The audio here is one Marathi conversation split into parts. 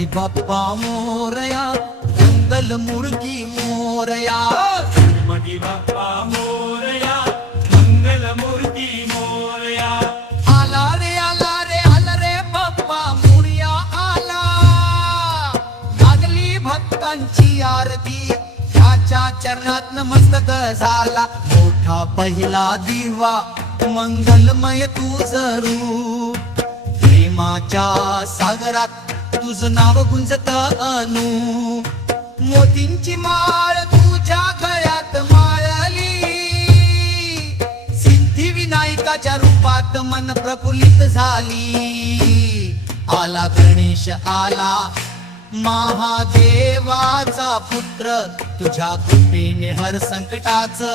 गणपती बाप्पा मोरया, मंगल मूर्ती मोरया। गणपती बाप्पा मोरया, मंगल मूर्ती मोरया। आला रे आला रे आला रे बाप्पा मोरया आला, लागली भक्तांची आरती, त्याच्या चरणात नमस्तक झाला। मोठा पहिला दिवा, मंगलमय तुझं रूप, प्रेमाच्या सागरात तुझं नाव गुंजत अनु। मोतींची माळ तुझ्या गळ्यात माळली, सिद्धी विनायकाच्या रूपात मन प्रफुल्लित झाली। आला गणेश आला, महादेवाचा पुत्र, तुझ्या कृपेने हर संकटाचं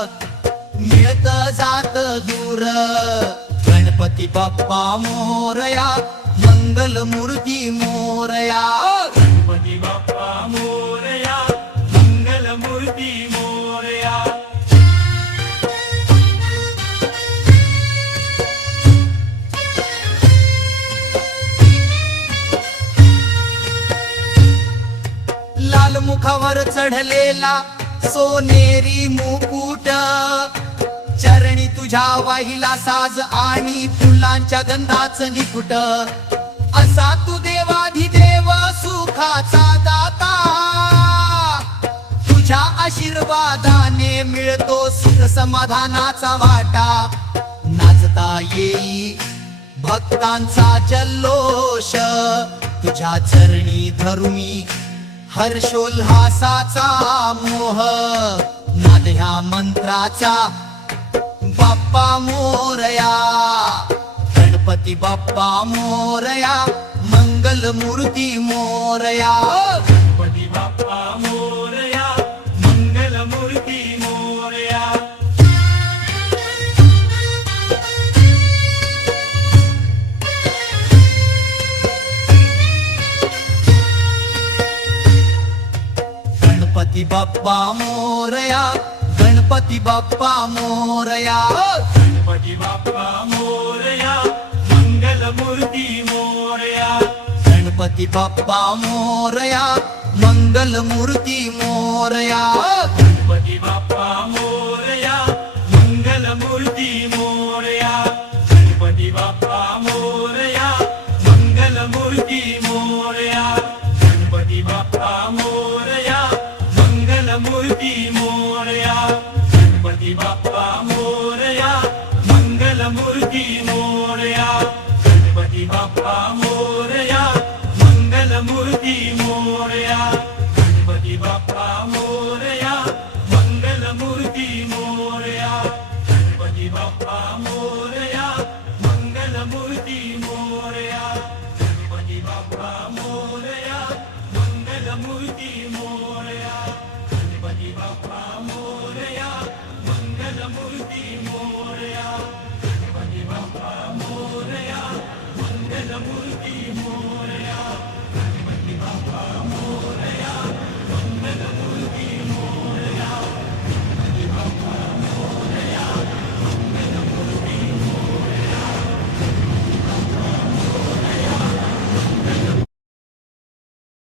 मिळत जात दूर। गणपती बाप्पा मोरया, मंगल मूर्ती मोरया। गणपती बाप्पा मोरया, मंगल मूर्ती मोरया। लाल मुखावर चढलेला सोनेरी मुकुट, चरणी तुझ्या वाहिला साज आणि फुलांच्या गंधाचं निकुट। असा तू देवाधिदेव सुखाचा दाता, तुझ्या आशीर्वादाने मिळतो सुख समाधानाचा वाटा। नाचता येई भक्तांचा जल्लोष, तुझ्या चरणी धरुनी हर्षोल्हासाचा मोह। नाद ह्या मंत्राचा बाप्पा मोरया, गणपती बाप्पा मोरया, मंगल मूर्ती मोरया। गणपती बाप्पा मोरया, मंगल मूर्ती मोरया। गणपती बाप्पा मोरया, गणपती बाप्पा मोरया। गणपती बाप्पा मोरया, मंगल मूर्ती मोरया। गणपती बाप्पा मोरया, मंगल मूर्ती मोरया। गणपती बाप्पा मोरया, मंगल मूर्ती मोरया। गणपती बाप्पा मोरया, मंगल मूर्ती मोरया। गणपती बाप्पा मोरया, मंगल मूर्ती मोरया। गणपती बाप्पा मोरया, मंगल मूर्ती मोरया। गणपती बाप्पा मोरया, मंगल मूर्ती मोरया। गणपती बाप्पा मोरया, मंगल मूर्ती मोरया। गणपती बाप्पा मोरया, मंगल मूर्ती मोरया। गणपती बाप्पा मोरया, मंगल मूर्ती मोरया।